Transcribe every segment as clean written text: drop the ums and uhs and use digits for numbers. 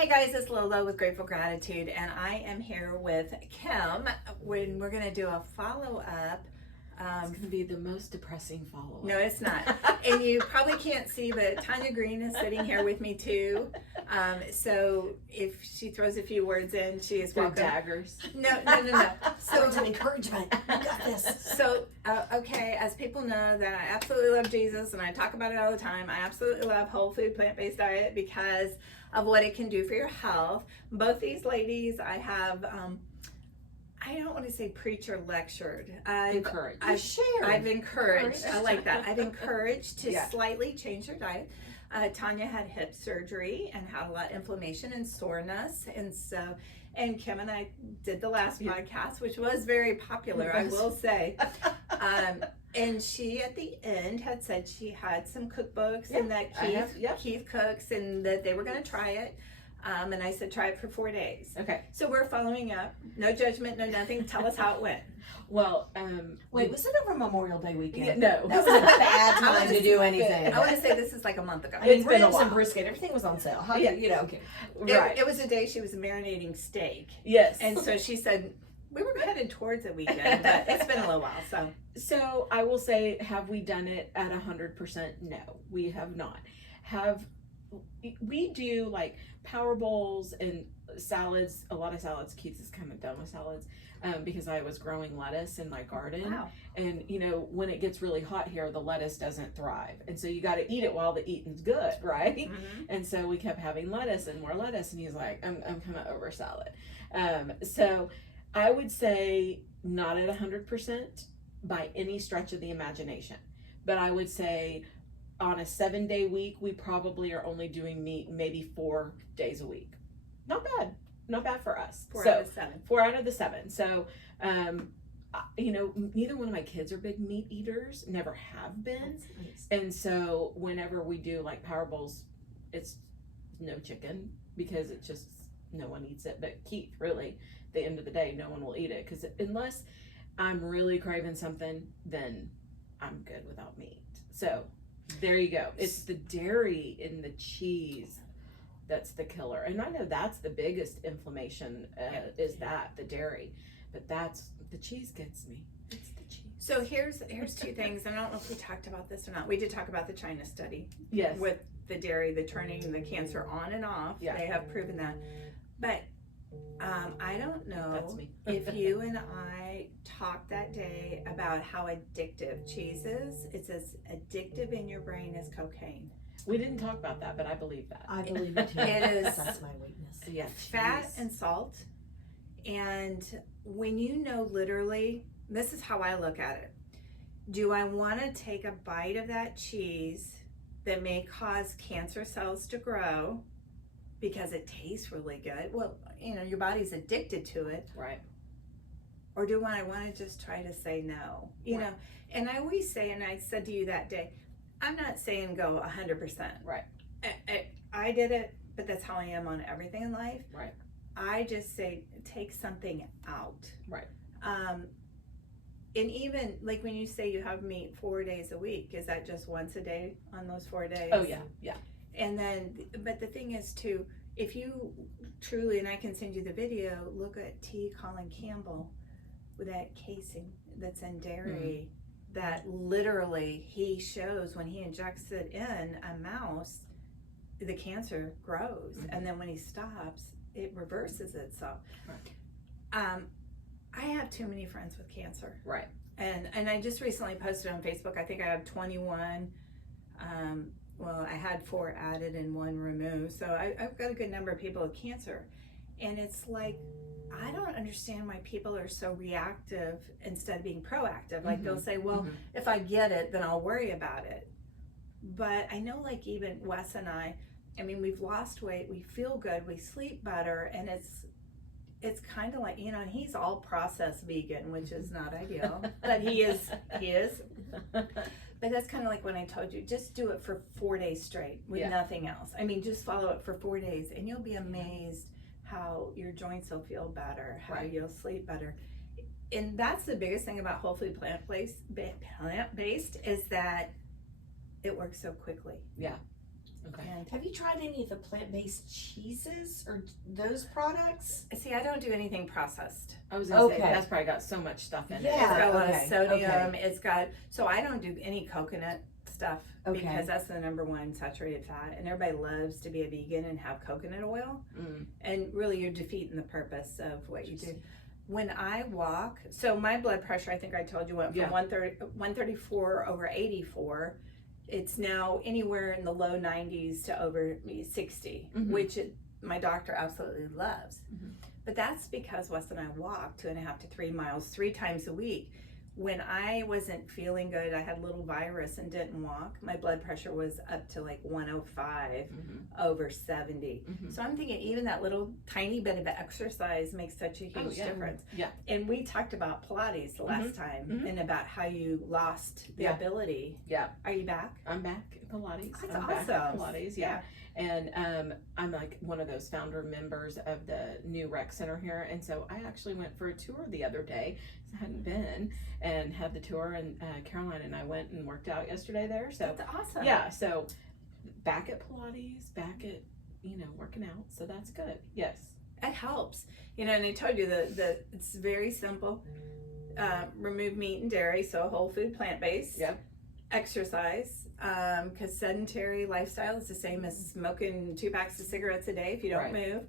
Hey guys, it's LoLo with Grateful Gratitude, and I am here with Kim when we're going to do a follow-up. It's going to be the most depressing follow-up. No, it's not. And you probably can't see, but Tanya Green is sitting here with me too. So if she throws a few words in, she is welcome. Daggers. No. So it's an encouragement. You got this. So, okay, as people know that I absolutely love Jesus, and I talk about it all the time, I absolutely love whole food, plant-based diet because of what it can do for your health. Both these ladies, I have, I don't want to say preach or lectured. I've encouraged. I like that. I've encouraged to slightly change their diet. Tanya had hip surgery and had a lot of inflammation and soreness. And Kim and I did the last podcast, which was very popular, I will say. And she, at the end, had said she had some cookbooks and that Keith cooks and that they were going to try it. And I said, try it for 4 days. Okay. So we're following up. No judgment, no nothing. Tell us how it went. Well, wait, was it over Memorial Day weekend? Yeah, no. That was a bad time to do anything. I want to say this is like a month ago. I mean, ribs and brisket, everything was on sale. How Yeah. you know? Okay. Right. It was a day she was marinating steak. Yes. And so she said, we were headed towards a weekend, but it's been a little while. So I will say, have we done it at 100%? No, we have not. We do like power bowls and salads, a lot of salads. Keith is kind of done with salads because I was growing lettuce in my garden. Wow. And you know, when it gets really hot here, the lettuce doesn't thrive. And so you got to eat it while the eating's good, right? Mm-hmm. And so we kept having lettuce and more lettuce. And he's like, I'm kind of over salad. So I would say not at 100% by any stretch of the imagination. But I would say on a 7-day week, we probably are only doing meat maybe 4 days a week. Not bad for us. 4 out of 7. 4 out of the 7. So, you know, neither one of my kids are big meat eaters, never have been. Nice. And so whenever we do like power bowls, it's no chicken because it just, no one eats it. But Keith, really, at the end of the day, no one will eat it because unless I'm really craving something, then I'm good without meat. So there you go. It's the dairy in the cheese that's the killer. And I know that's the biggest inflammation is that, the dairy. But the cheese gets me. It's the cheese. So here's 2 things. I don't know if we talked about this or not. We did talk about the China study. Yes. With the dairy, the turning the cancer on and off. Yeah. They have proven that. But I don't know That's me. if you and I talked that day about how addictive cheese is. It's as addictive in your brain as cocaine. We didn't talk about that, but I believe that. I believe it too. It is. That's my weakness. Yeah. Fat and salt. And when you know literally, this is how I look at it. Do I want to take a bite of that cheese that may cause cancer cells to grow because it tastes really good? Well, you know, your body's addicted to it. Right. Or do I want to just try to say no? You know, and I always say, and I said to you that day, I'm not saying go 100%. Right. I did it, but that's how I am on everything in life. Right. I just say take something out. Right. And even like when you say you have meat 4 days a week, is that just once a day on those 4 days? Oh yeah, yeah. And then, but the thing is too, if you truly, and I can send you the video, look at T. Colin Campbell with that casing that's in dairy, that literally he shows when he injects it in a mouse, the cancer grows, and then when he stops, it reverses itself. Right. I have too many friends with cancer. Right. And I just recently posted on Facebook, I think I have 21. Well, I had 4 added and 1 removed. So I've got a good number of people with cancer. And it's like, I don't understand why people are so reactive instead of being proactive. Like they'll say, well, if I get it, then I'll worry about it. But I know like even Wes and I mean, we've lost weight, we feel good, we sleep better, and it's kind of like, you know, he's all processed vegan, which is not ideal, but he is. But that's kind of like when I told you, just do it for 4 days straight with nothing else. I mean, just follow it for 4 days and you'll be amazed how your joints will feel better, how you'll sleep better. And that's the biggest thing about whole food plant-based is that it works so quickly. Yeah. Okay. And Have you tried any of the plant-based cheeses or those products? see, I don't do anything processed. I was gonna say Okay. that's probably got so much stuff in Yeah. it. It's got a lot okay, of sodium. okay. It's got, so I don't do any coconut stuff Okay. because that's the number one saturated fat, and everybody loves to be a vegan and have coconut oil, Mm. and really you're defeating the purpose of what you do. When I walk, so my blood pressure, I think I told you, went from Yeah. 134 over 84. It's now anywhere in the low 90s to over 60, Mhm. which my doctor absolutely loves. Mhm. But that's because Wes and I walk 2.5 to 3 miles 3 times a week. When I wasn't feeling good, I had a little virus and didn't walk, my blood pressure was up to like 105 Mhm. over 70. Mhm. So I'm thinking even that little tiny bit of exercise makes such a huge Oh, yeah. difference. Yeah. And we talked about Pilates the last time Mhm. and about how you lost the Yeah. ability. Yeah. Are you back? I'm back at Pilates. That's I'm back at awesome. Pilates, yeah. And I'm like one of those founder members of the new rec center here, and so I actually went for a tour the other day. I hadn't been, and had the tour, and Caroline and I went and worked out yesterday there. So That's awesome. yeah, so back at Pilates, back at working out. So that's good. Yes. It helps. And I told you that it's very simple. Remove meat and dairy, so whole food, plant-based. Yep. Exercise, because sedentary lifestyle is the same as smoking 2 packs of cigarettes a day if you don't move.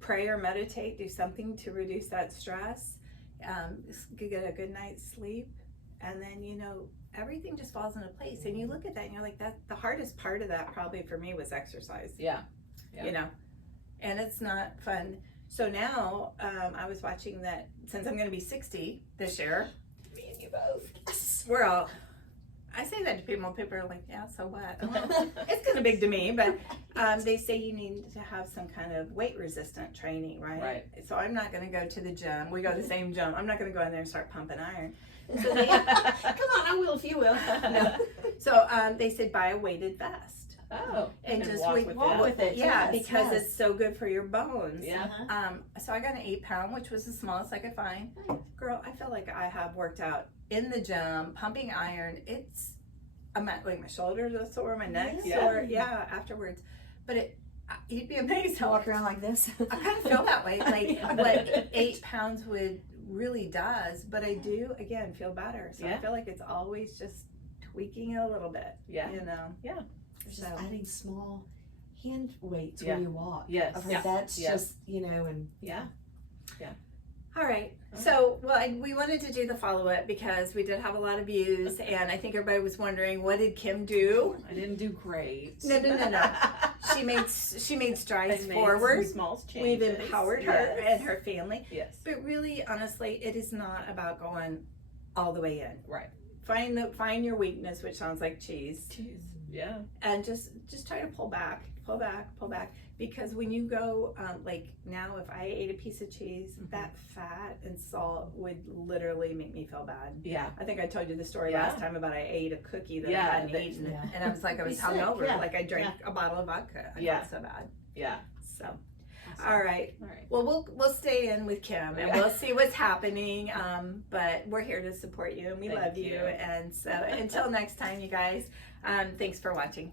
Pray or meditate, do something to reduce that stress. Get a good night's sleep, and then everything just falls into place. And you look at that and you're like, that the hardest part of that probably for me was exercise. Yeah. And it's not fun. So now I was watching that, since I'm going to be 60 this year. Me and you both. We're all, I say that to people are like, yeah, so what? Well, it's kind of big to me, but they say you need to have some kind of weight resistant training, right? Right. So I'm not going to go to the gym. We go to the same gym. I'm not going to go in there and start pumping iron. So they, Come on, I will if you will. no. So they said buy a weighted vest. Oh. And just walk walk with it. Yeah, Yes, because yes. it's so good for your bones. Yeah. So I got an 8-pound, which was the smallest I could find. Girl, I feel like I have worked out in the gym, pumping iron. I'm at, like, my shoulders are sore, my neck's Yeah. sore. Yeah, afterwards. But you'd be amazed To how walk around like this. I kind of feel that way, like Yeah. what 8 pounds would really does. But I do again feel better. So I Yeah. feel like it's always just tweaking it a little bit. Yeah. Just So. adding small hand weights Yeah. when you walk. Yes. I've heard Yeah. that's Yeah. just, and Yeah. All right. Okay. So, we wanted to do the follow-up because we did have a lot of views, and I think everybody was wondering, what did Kim do? I didn't do great. No. She made strides I made forward. some small We've changes. empowered her Yes. and her family. Yes. But really, honestly, it is not about going all the way in. Right. Find your weakness, which sounds like cheese, Jeez. Yeah. and just try to pull back. Because when you go, like now, if I ate a piece of cheese, Mhm. that fat and salt would literally make me feel bad. Yeah. I think I told you the story Yeah. last time about I ate a cookie that Yeah, I hadn't that- eaten, yeah. and I was like, I was Be sick, hungover, yeah. like I drank a bottle of vodka. I Yeah. felt so bad. Yeah. So, Awesome. all right. All right. Well, we'll stay in with Kim and Yeah. we'll see what's happening. But we're here to support you and we Thank love you. you. And so until next time, you guys, thanks for watching.